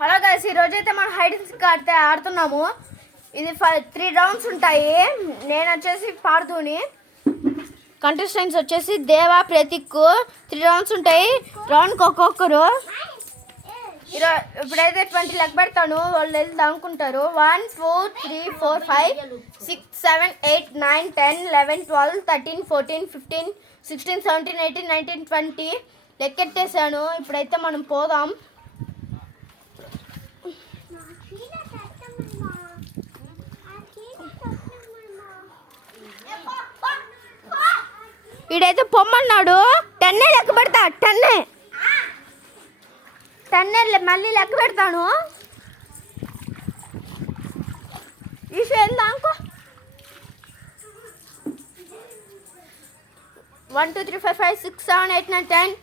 Hello guys, ఈరోజైతే మనం hide and seek ఆడుతున్నాము. ఇది 3 రౌండ్స్ ఉంటాయి. నేను వచ్చేసి పార్దుని, కంటెస్టెంట్స్ వచ్చేసి దేవా, ప్రతీక్. 3 రౌండ్స్ ఉంటాయి. రౌండ్కి ఒక్కొక్కరు. ఇప్పుడైతే 20 లెక్క పెడతాను, వాళ్ళు వెళ్ళి దాముకుంటారు. 1 2 3 4 5 6 7 8 9 10 11 12 13 14 15 16 17 18 19 20 లెక్కెట్టేసాను. ఇప్పుడైతే మనం పోదాం. వీడైతే పొమ్మన్నాడు. 10 లెక్క పెడతా. 10 మళ్ళీ లెక్క పెడతాను. ఈషు వెళ్దా అనుకో. 1 2 3 4 5 6 7 8 9 10.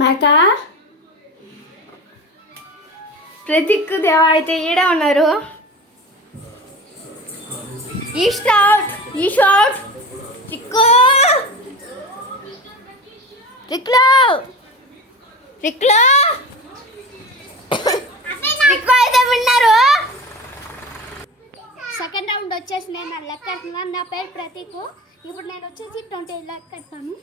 మేకా ప్రతీక్ దేవా అయితే ఈడే ఉన్నారు. ఈస్ట్ అవుట్, ఈస్ట్ అవుట్. రిక్లో రిక్లో రిక్లో రిక్లో అయితే విన్నారు. సెకండ్ రౌండ్ వచ్చేసి నేను లెక్క కడుతున్నాను. నా పేరు ప్రతీక్. ఇప్పుడు నేను వచ్చేసి 20 లెక్క కడతాను.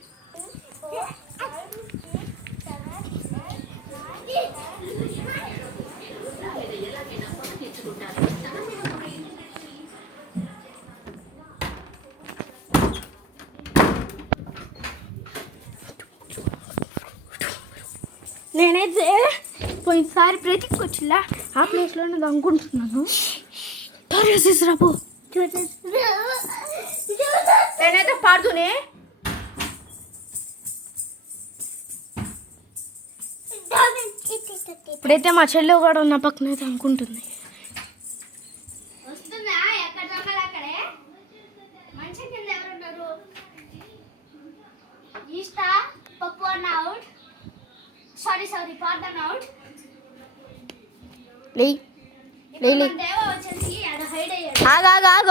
నేనైతే పోయినసారి ప్రతీక్ వచ్చిలా ఆ ప్లేస్లోనే అనుకుంటున్నాను. రాబో నేనైతే పాడుతూనే ఇప్పుడైతే మా చెల్లి కూడా ఉన్న పక్కన అయితే అనుకుంటుంది.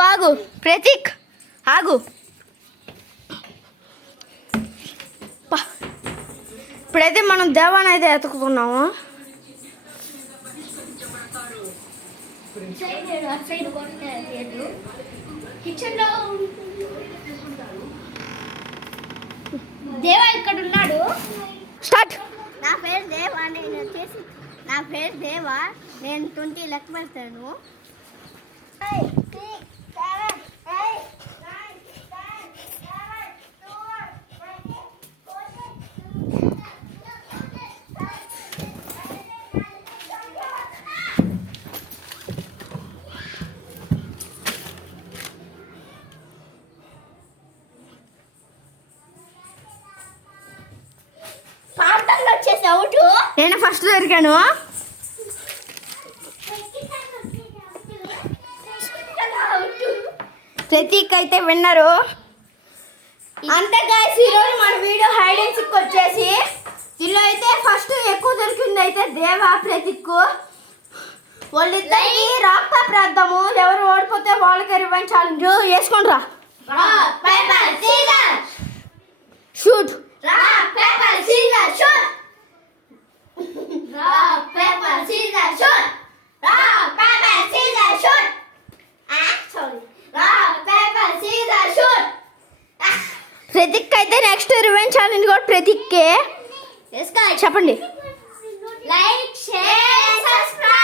ఆగు ప్రతీక్, ఆగు. ఇప్పుడైతే మనం దేవాన్ని అయితే ఎత్తుకుతున్నాము. దేవా ఇక్కడ ఉన్నాడు. స్టార్ట్. నా పేరు దేవా. నా పేరు దేవా. నేను 20 లెక్క పెడతాను. నేను ఫస్ట్ దొరికాను. ప్రతీక్ అయితే విన్నారు. అంతే గైస్, ఈరోజు మన వీడియో హైడ్ అండ్ సీక్ వచ్చేసి దీనిలో అయితే ఫస్ట్ ఎక్కువ దొరికింది అయితే దేవా, ప్రతీక్. వాళ్ళిద్దరికి రాక్ పేపర్ వేద్దాము. ఎవరు ఓడిపోతే వాళ్ళకి రివెంజ్ ఛాలెంజ్ వేసుకోండి. రా షూట్. ప్రతీక్ అయితే నెక్స్ట్ రివెంజ్ ఛాలెంజ్ కూడా ప్రతీక్కే. చెప్పండి. Like, share, subscribe.